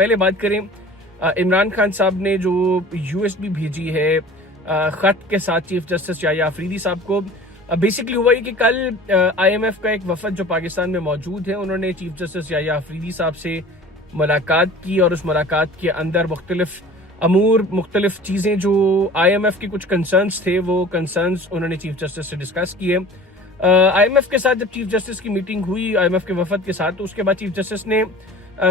پہلے بات کریں عمران خان صاحب نے جو USB بھیجی ہے خط کے ساتھ چیف جسٹس یحییٰ آفریدی صاحب کو، بیسکلی ہوا یہ کہ کل IMF کا ایک وفد جو پاکستان میں موجود ہے، انہوں نے چیف جسٹس یحییٰ آفریدی صاحب سے ملاقات کی، اور اس ملاقات کے اندر مختلف امور، مختلف چیزیں جو IMF کے کچھ کنسرنز تھے، وہ کنسرنز انہوں نے چیف جسٹس سے ڈسکس کیے۔ IMF کے ساتھ جب چیف جسٹس کی میٹنگ ہوئی IMF کے وفد کے ساتھ، تو اس کے بعد چیف جسٹس نے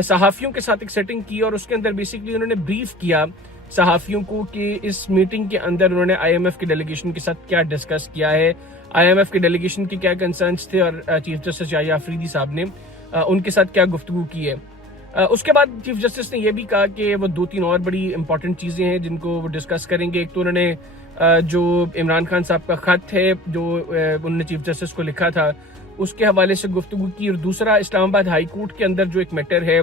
صحافیوں کے ساتھ ایک سیٹنگ کی، اور اس کے اندر بیسکلی انہوں نے بریف کیا صحافیوں کو کہ اس میٹنگ کے اندر انہوں نے IMF کے ڈیلیگیشن کے ساتھ کیا ڈسکس کیا ہے، IMF کے ڈیلیگیشن کے کیا کنسرنز تھے، اور چیف جسٹس یحییٰ آفریدی صاحب نے ان کے ساتھ کیا گفتگو کی ہے۔ اس کے بعد چیف جسٹس نے یہ بھی کہا کہ وہ 2-3 اور بڑی امپورٹنٹ چیزیں ہیں جن کو وہ ڈسکس کریں گے۔ ایک تو انہوں نے جو عمران خان صاحب کا خط ہے جو انہوں نے چیف جسٹس کو لکھا تھا، اس کے حوالے سے گفتگو کی، اور دوسرا اسلام آباد ہائی کورٹ کے اندر جو ایک میٹر ہے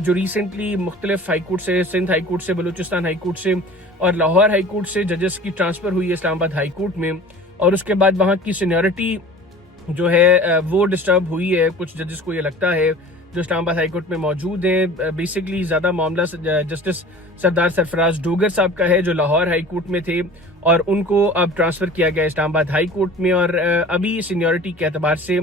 جو ریسنٹلی مختلف ہائی کورٹ سے، سندھ ہائی کورٹ سے، بلوچستان ہائی کورٹ سے اور لاہور ہائی کورٹ سے ججز کی ٹرانسفر ہوئی ہے اسلام آباد ہائی کورٹ میں، اور اس کے بعد وہاں کی سینیورٹی جو ہے وہ ڈسٹرب ہوئی ہے۔ کچھ ججز کو یہ لگتا ہے جو اسلام آباد ہائی کورٹ میں موجود ہیں، بیسکلی زیادہ معاملہ جسٹس سردار سرفراز ڈوگر صاحب کا ہے جو لاہور ہائی کورٹ میں تھے، اور ان کو اب ٹرانسفر کیا گیا اسلام آباد ہائی کورٹ میں، اور ابھی سینیورٹی کے اعتبار سے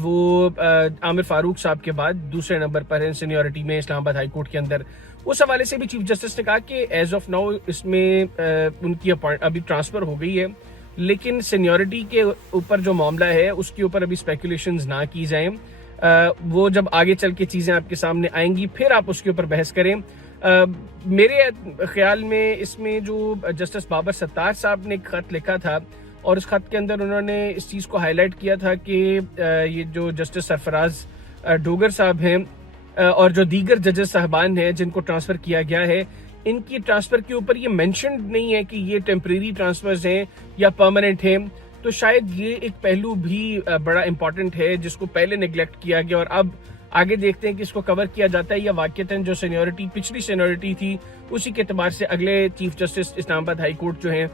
وہ عامر فاروق صاحب کے بعد دوسرے نمبر پر ہیں سینیورٹی میں اسلام آباد ہائی کورٹ کے اندر۔ اس حوالے سے بھی چیف جسٹس نے کہا کہ ایز آف ناؤ اس میں ان کی ابھی ٹرانسفر ہو گئی ہے، لیکن سینیورٹی کے اوپر جو معاملہ ہے اس کے اوپر ابھی اسپیکولیشنز نہ کی جائیں، وہ جب آگے چل کے چیزیں آپ کے سامنے آئیں گی پھر آپ اس کے اوپر بحث کریں۔ میرے خیال میں اس میں جو جسٹس بابر ستار صاحب نے ایک خط لکھا تھا، اور اس خط کے اندر انہوں نے اس چیز کو ہائی لائٹ کیا تھا کہ یہ جو جسٹس سرفراز ڈوگر صاحب ہیں اور جو دیگر ججز صاحبان ہیں جن کو ٹرانسفر کیا گیا ہے، ان کی ٹرانسفر کے اوپر یہ مینشنڈ نہیں ہے کہ یہ ٹیمپریری ٹرانسفرز ہیں یا پرماننٹ ہیں، تو شاید یہ ایک پہلو بھی بڑا امپورٹنٹ ہے جس کو پہلے نیگلیکٹ کیا گیا، اور اب آگے دیکھتے ہیں کہ اس کو کور کیا جاتا ہے یا واقعتاً جو سینیورٹی پچھلی سینیورٹی تھی اسی کے اعتبار سے اگلے چیف جسٹس اسلام آباد ہائی کورٹ جو ہیں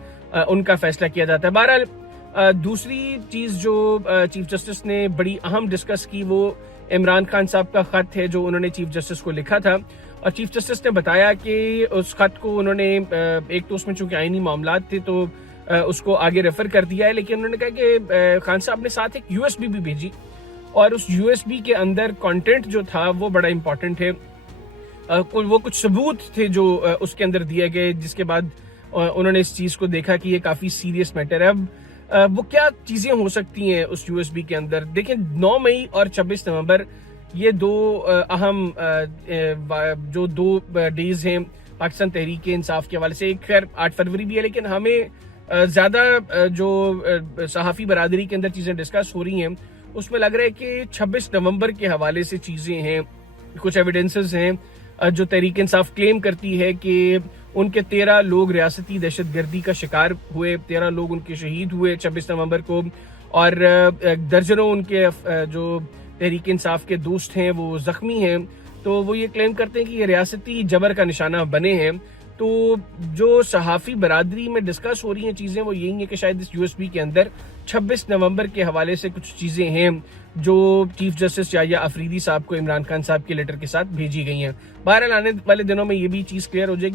ان کا فیصلہ کیا جاتا ہے۔ بہرحال دوسری چیز جو چیف جسٹس نے بڑی اہم ڈسکس کی وہ عمران خان صاحب کا خط ہے جو انہوں نے چیف جسٹس کو لکھا تھا، اور چیف جسٹس نے بتایا کہ اس خط کو انہوں نے ایک تو اس میں چونکہ آئینی معاملات تھے تو اس کو آگے ریفر کر دیا ہے، لیکن انہوں نے کہا کہ خان صاحب نے ساتھ ایک USB بھی بھیجی، اور اس USB کے اندر کانٹینٹ جو تھا وہ بڑا امپورٹنٹ ہے، وہ کچھ ثبوت تھے جو اس کے اندر دیے گئے، جس کے بعد انہوں نے اس چیز کو دیکھا کہ یہ کافی سیریس میٹر ہے۔ اب وہ کیا چیزیں ہو سکتی ہیں اس USB کے اندر؟ دیکھیں 9 مئی اور 26 نومبر یہ دو اہم جو 2 ڈیز ہیں پاکستان تحریک انصاف کے حوالے سے، ایک خیر 8 فروری بھی ہے، لیکن ہمیں زیادہ جو صحافی برادری کے اندر چیزیں ڈسکس ہو رہی ہیں اس میں لگ رہا ہے کہ 26 نومبر کے حوالے سے چیزیں ہیں، کچھ ایویڈنسز ہیں جو تحریک انصاف کلیم کرتی ہے کہ ان کے 13 لوگ ریاستی دہشت گردی کا شکار ہوئے، 13 لوگ ان کے شہید ہوئے 26 نومبر کو، اور درجنوں ان کے جو تحریک انصاف کے دوست ہیں وہ زخمی ہیں، تو وہ یہ کلیم کرتے ہیں کہ یہ ریاستی جبر کا نشانہ بنے ہیں۔ تو جو صحافی برادری میں ڈسکس ہو رہی ہیں چیزیں وہ یہی ہیں کہ شاید اس USB کے اندر 26 نومبر کے حوالے سے کچھ چیزیں ہیں جو چیف جسٹس یحییٰ آفریدی صاحب کو عمران خان صاحب کے لیٹر کے ساتھ بھیجی گئی ہیں۔ بہرحال آنے والے دنوں میں یہ بھی چیز کلیئر ہو جائے گی۔